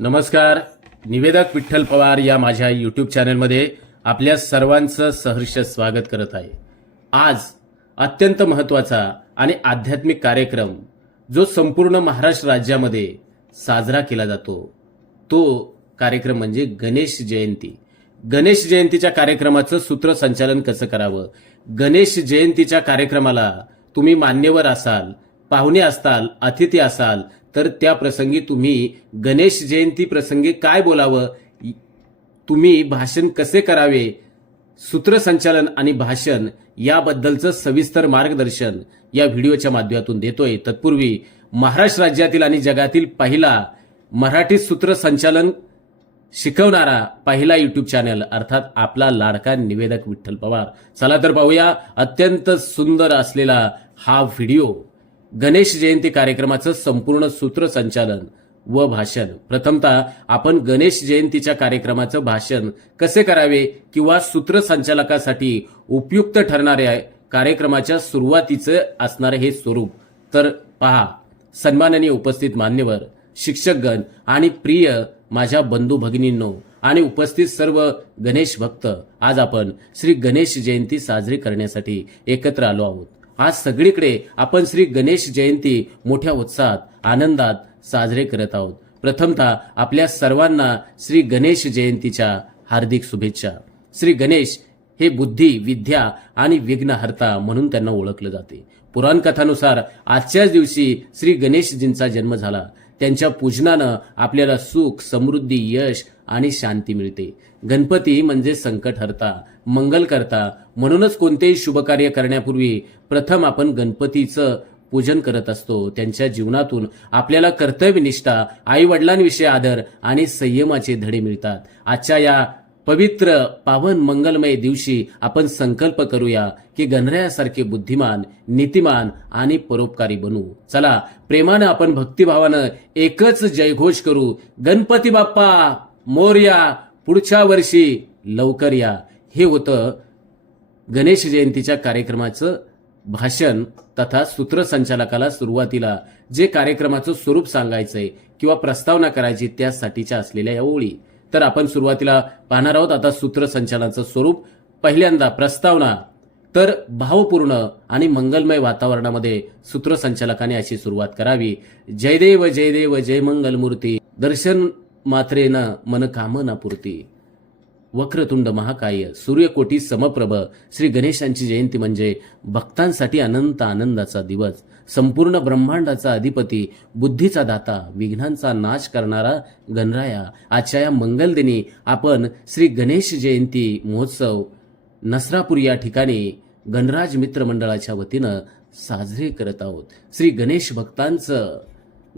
नमस्कार. निवेदक विठ्ठल पवार या माझ्या यूट्यूब चॅनलमध्ये आपल्या सर्वांचं सहर्ष स्वागत करत आहे. आज अत्यंत महत्त्वाचा आणि आध्यात्मिक कार्यक्रम जो संपूर्ण महाराष्ट्र राज्यामध्ये साजरा केला जातो. तो कार्यक्रम म्हणजे गणेश जयंती. गणेश जयंतीच्या कार्यक्रमाचं सूत्रसंचालन कसं करावं? गणेश जयंतीच्या कार्यक्रमाला तुम्ही मान्यवर असाल पाहुणे असताल अतिथी असाल तर त्या प्रसंगी तुम्ही गणेश जयंती प्रसंगी काय बोलावं? तुम्ही भाषण कसे करावे? सूत्रसंचालन आणि भाषण याबद्दलचं सविस्तर मार्गदर्शन या व्हिडिओच्या माध्यमातून देतोय. तत्पूर्वी महाराष्ट्र राज्यातील आणि जगातील पहिला मराठी सूत्रसंचालन शिकवणारा पहिला युट्यूब चॅनल अर्थात आपला लाडका निवेदक विठ्ठल पवार. चला तर पाहूया अत्यंत सुंदर असलेला हा व्हिडिओ. गणेश जयंती कार्यक्रमाचं संपूर्ण सूत्रसंचालन व भाषण. प्रथमतः आपण गणेश जयंतीच्या कार्यक्रमाचं भाषण कसे करावे किंवा सूत्रसंचालकासाठी उपयुक्त ठरणाऱ्या कार्यक्रमाच्या सुरुवातीचं असणारे हे स्वरूप. तर पहा सन्माननीय उपस्थित मान्यवर शिक्षकगण आणि प्रिय माझ्या बंधू भगिनींनो आणि उपस्थित सर्व गणेश भक्त आज आपण श्री गणेश जयंती साजरी करण्यासाठी एकत्र आलो आहोत. आज सगळीकडे आपण श्री गणेश जयंती मोठ्या उत्साहात आनंदात साजरे करत आहोत. प्रथमतः आपल्या सर्वांना श्री गणेश जयंतीच्या हार्दिक शुभेच्छा. श्री गणेश हे बुद्धी विद्या आणि विघ्नहर्ता म्हणून त्यांना ओळखलं जाते. पुराण कथानुसार आजच्याच दिवशी श्री गणेशजींचा जन्म झाला. त्यांच्या पूजनानं आपल्याला सुख समृद्धी यश आणि शांती मिळते. गणपती म्हणजे संकटहर्ता मंगलकर्ता म्हणूनच कोणतेही शुभकार्य करण्यापूर्वी प्रथम आपण गणपतीचं पूजन करत असतो. त्यांच्या जीवनातून आपल्याला कर्तव्यनिष्ठा आई वडिलांविषयी आदर आणि संयमाचे धडे मिळतात. आजच्या या पवित्र पावन मंगलमय दिवशी आपण संकल्प करूया की गणरायासारखे बुद्धिमान नीतिमान आणि परोपकारी बनू. चला प्रेमानं आपण भक्तिभावानं एकच जयघोष करू. गणपती बाप्पा! मोर्या पुढच्या वर्षी लवकर या. हे होतं गणेश जयंतीच्या कार्यक्रमाचं भाषण तथा सूत्रसंचालकाला सुरुवातीला जे कार्यक्रमाचं स्वरूप सांगायचंय किंवा प्रस्तावना करायची त्यासाठीच्या असलेल्या या ओळी. तर आपण सुरुवातीला पाहणार आहोत आता सूत्रसंचालनाचं स्वरूप. पहिल्यांदा प्रस्तावना. तर भावपूर्ण आणि मंगलमय वातावरणामध्ये सूत्रसंचालकाने अशी सुरुवात करावी. जयदेव जयदेव जय मंगलमूर्ती. दर्शन मात्रेन मनकामनापुरती पूर्ती. वक्रतुंड महाकाय सूर्यकोटी समप्रभ श्री गणेशांची जयंती म्हणजे भक्तांसाठी अनंत आनंदाचा दिवस. संपूर्ण ब्रह्मांडाचा अधिपती बुद्धीचा दाता विघ्नांचा नाश करणारा गणराया आजच्या या मंगलदिनी आपण श्री गणेश जयंती महोत्सव नसरापूर या ठिकाणी गणराज मित्र मंडळाच्या वतीनं साजरे करत आहोत. श्री गणेश भक्तांचं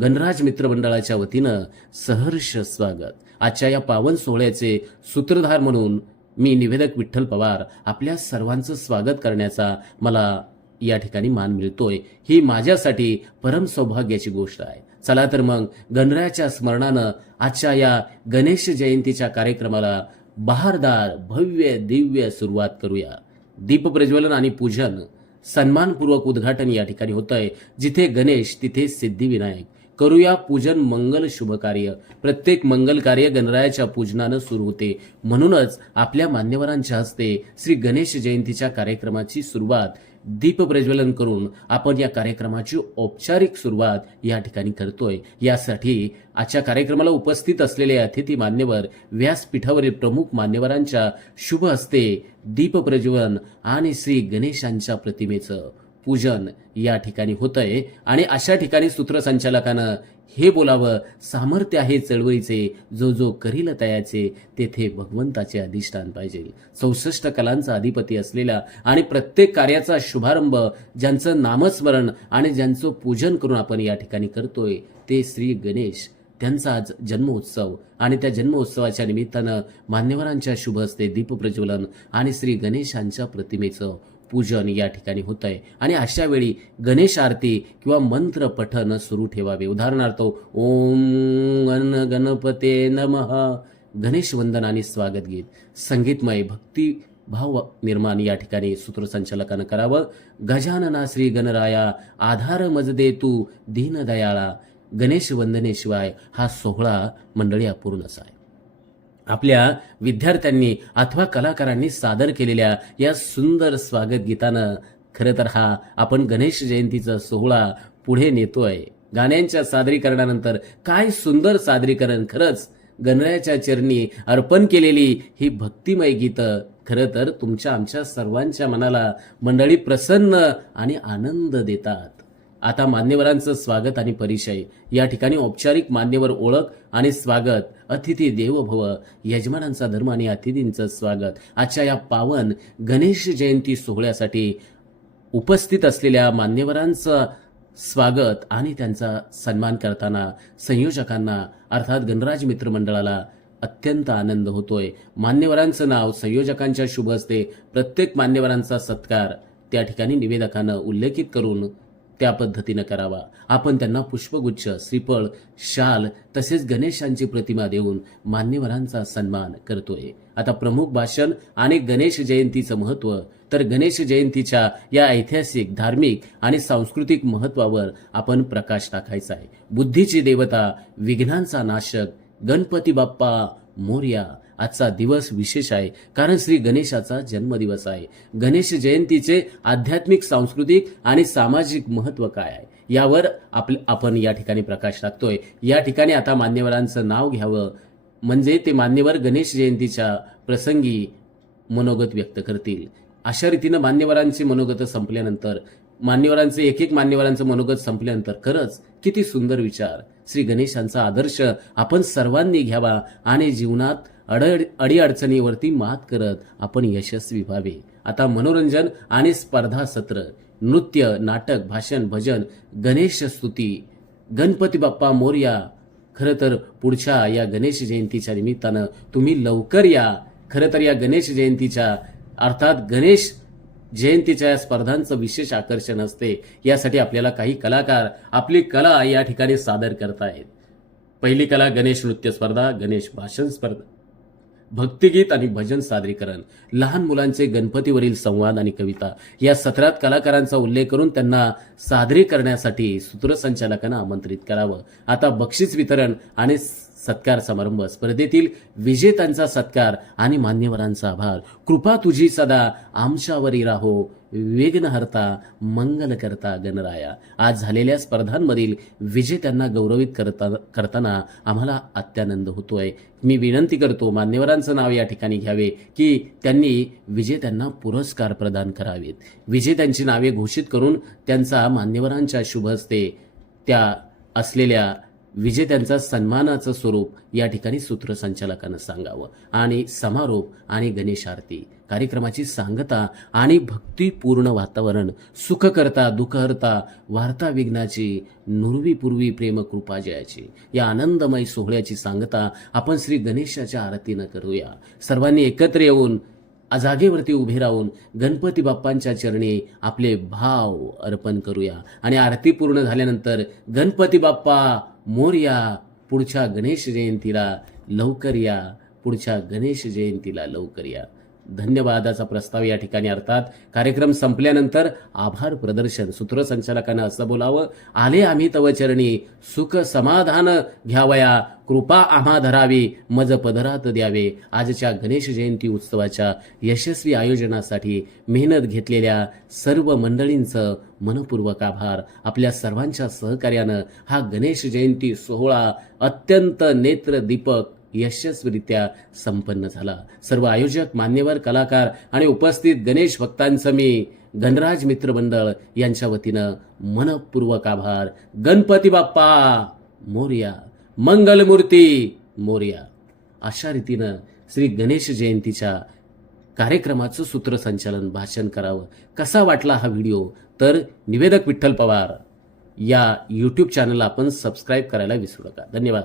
गणराज मित्रमंडळाच्या वतीनं सहर्ष स्वागत. आजच्या या पावन सोहळ्याचे सूत्रधार म्हणून मी निवेदक विठ्ठल पवार आपल्या सर्वांचं स्वागत करण्याचा मला या ठिकाणी मान मिळतोय. ही माझ्यासाठी परम सौभाग्याची गोष्ट आहे. चला तर मग गणरायाच्या स्मरणानं आजच्या या गणेश जयंतीच्या कार्यक्रमाला बहारदार भव्य दिव्य सुरुवात करूया. दीप प्रज्वलन आणि पूजन सन्मानपूर्वक उद्घाटन या ठिकाणी होत आहे जिथे गणेश तिथे सिद्धिविनायक. करूया पूजन मंगल शुभ कार्य प्रत्येक मंगल कार्य गणरायाच्या पूजनानं सुरू होते. म्हणूनच आपल्या मान्यवरांच्या हस्ते श्री गणेश जयंतीच्या कार्यक्रमाची सुरुवात दीप प्रज्वलन करून आपण या कार्यक्रमाची औपचारिक सुरुवात या ठिकाणी करतोय. यासाठी आजच्या कार्यक्रमाला उपस्थित असलेले अतिथी मान्यवर व्यासपीठावरील प्रमुख मान्यवरांच्या शुभ हस्ते दीप प्रज्वलन आणि श्री गणेशांच्या प्रतिमेचं पूजन या ठिकाणी होतंय. आणि अशा ठिकाणी सूत्रसंचालकानं हे बोलावं सामर्थ्य आहे चळवळीचे जो जो करील तयाचे तेथे भगवंताचे अधिष्ठान पाहिजे. चौसष्ट कलांचा अधिपती असलेला आणि प्रत्येक कार्याचा शुभारंभ ज्यांचं नामस्मरण आणि ज्यांचं पूजन करून आपण या ठिकाणी करतोय ते श्री गणेश. त्यांचा आज जन्मोत्सव आणि त्या जन्मोत्सवाच्या निमित्तानं मान्यवरांच्या शुभ हस्ते दीपप्रज्वलन आणि श्री गणेशांच्या प्रतिमेचं पूजन या ठिकाणी होत आहे. आणि अशा वेळी गणेश आरती किंवा मंत्र पठन सुरू ठेवावे. उदाहरणार्थ ओम गण गणपते नमः. गणेश वंदन आणि स्वागत गीत संगीतमय भक्ती भाव निर्माण या ठिकाणी सूत्रसंचालकानं करावं. गजानना श्री गणराया आधार मजदे तू दीनदयाळा गणेश वंदनेशिवाय हा सोहळा मंडळी अपूर्णच आहे आपल्या विद्यार्थ्यांनी अथवा कलाकारांनी सादर केलेल्या या सुंदर स्वागत गीतानं खरं तर हा आपण गणेश जयंतीचा सोहळा पुढे नेतोय. गाण्यांच्या सादरीकरणानंतर काय सुंदर सादरीकरण खरंच गणरायाच्या चरणी अर्पण केलेली ही भक्तिमय गीतं खरं तर तुमच्या आमच्या सर्वांच्या मनाला मंडळी प्रसन्न आणि आनंद देतात. आता मान्यवरांचं स्वागत आणि परिचय. या ठिकाणी औपचारिक मान्यवर ओळख आणि स्वागत अतिथी देवो भव यजमानांचा धर्म आणि अतिथींचं स्वागत. आजच्या या पावन गणेश जयंती सोहळ्यासाठी उपस्थित असलेल्या मान्यवरांचं स्वागत आणि त्यांचा सन्मान करताना संयोजकांना अर्थात गणराज मित्रमंडळाला अत्यंत आनंद होतोय. मान्यवरांचं नाव संयोजकांच्या शुभ हस्ते प्रत्येक मान्यवरांचा सत्कार त्या ठिकाणी निवेदकानं उल्लेखित करून त्या पद्धतीनं करावा. आपण त्यांना पुष्पगुच्छ श्रीफळ शाल तसेच गणेशांची प्रतिमा देऊन मान्यवरांचा सन्मान करतोय. आता प्रमुख भाषण आणि गणेश जयंतीचं महत्त्व. तर गणेश जयंतीच्या या ऐतिहासिक धार्मिक आणि सांस्कृतिक महत्वावर आपण प्रकाश टाकायचा आहे. बुद्धीची देवता विघ्नांचा नाशक गणपती बाप्पा मोर्या आजचा दिवस विशेष आहे. कारण श्री गणेशाचा जन्मदिवस आहे. गणेश जयंतीचे आध्यात्मिक सांस्कृतिक आणि सामाजिक महत्त्व काय आहे? यावर आप आपण या ठिकाणी प्रकाश टाकतोय. या ठिकाणी आता मान्यवरांचं नाव घ्यावं. म्हणजे ते मान्यवर गणेश जयंतीच्या प्रसंगी मनोगत व्यक्त करतील. अशा रीतीनं मान्यवरांची मनोगत संपल्यानंतर मान्यवरांचे एक एक मान्यवरांचं मनोगत संपल्यानंतर खरंच किती सुंदर विचार. श्री गणेशांचा आदर्श आपण सर्वांनी घ्यावा आणि जीवनात अड अडीअडचणीवरती मात करत आपण यशस्वी व्हावे. आता मनोरंजन आणि स्पर्धा सत्र नृत्य नाटक भाषण भजन गणेश स्तुती गणपती बाप्पा मोर्या खरं तर पुढच्या या गणेश जयंतीच्या निमित्तानं तुम्ही लवकर या. खरं तर या गणेश जयंतीच्या अर्थात गणेश जयंतीच्या या स्पर्धांचं विशेष आकर्षण असते. यासाठी आपल्याला काही कलाकार आपली कला या ठिकाणी सादर करतायत पहिली कला गणेश नृत्य स्पर्धा गणेश भाषण स्पर्धा. भक्तिगीत आणि भजन सादरीकरण लहान मुलांचे गणपतीवरील संवाद आणि कविता या सत्रात कलाकारांचा उल्लेख करून त्यांना सादरी करण्यासाठी सूत्रसंचालकांना आमंत्रित करावं. आता बक्षीस वितरण आणि सत्कार समारंभ. स्पर्धेतील विजेत्यांचा सत्कार आणि मान्यवरांचा आभार. कृपा तुझी सदा आमच्यावरी राहो. विघ्नहर्ता मंगलकर्ता गणराया. आज झालेल्या स्पर्धांमधील विजेत्यांना गौरवित करता करताना आम्हाला अत्यानंद होतोय. मी विनंती करतो मान्यवरांचं नाव या ठिकाणी घ्यावे की त्यांनी विजेत्यांना पुरस्कार प्रदान करावेत. विजेत्यांची नावे घोषित करून त्यांचा मान्यवरांच्या शुभ हस्ते त्या असलेल्या विजेत्यांचा सन्मानाचं स्वरूप या ठिकाणी सूत्रसंचालकानं सांगावं. आणि समारोप आणि गणेश आरती कार्यक्रमाची सांगता आणि भक्तिपूर्ण वातावरण सुखकर्ता दुखहर्ता वार्ता विघ्नाची नुरवी पूर्वी प्रेम कृपा जयाची या आनंदमय सोहळ्याची सांगता आपण श्री गणेशाच्या आरतीनं करूया. सर्वांनी एकत्र येऊन जागेवरती उभे राहून गणपती बाप्पांच्या चरणी आपले भाव अर्पण करूया. आणि आरती पूर्ण झाल्यानंतर गणपती बाप्पा मोर्या पुढच्या गणेश जयंतीला लवकर या पुढच्या गणेश जयंतीला लवकर या. धन्यवादाचा प्रस्ताव या ठिकाणी अर्थात कार्यक्रम संपल्यानंतर आभार प्रदर्शन सूत्रसंचालकानं असं बोलावं. आले आम्ही तव चरणी सुख समाधान घ्यावया कृपा आम्हा धरावी मज पदरात द्यावे. आजच्या गणेश जयंती उत्सवाच्या यशस्वी आयोजनासाठी मेहनत घेतलेल्या सर्व मंडळींचं मनपूर्वक आभार. आपल्या सर्वांच्या सहकार्यानं हा गणेश जयंती सोहळा अत्यंत नेत्रदीपक यशस्वीरित्या संपन्न झाला. सर्व आयोजक मान्यवर कलाकार आणि उपस्थित गणेश भक्तांचं मी गणराज मित्र मंडळ यांच्या वतीनं मनपूर्वक आभार. गणपती बाप्पा मोर्या. मंगलमूर्ती मोर्या. अशा रीतीनं श्री गणेश जयंतीच्या कार्यक्रमाचं सूत्रसंचालन भाषण करावं. कसा वाटला हा व्हिडिओ? तर निवेदक विठ्ठल पवार या यूट्यूब चॅनलला आपण सबस्क्राईब करायला विसरू नका. धन्यवाद.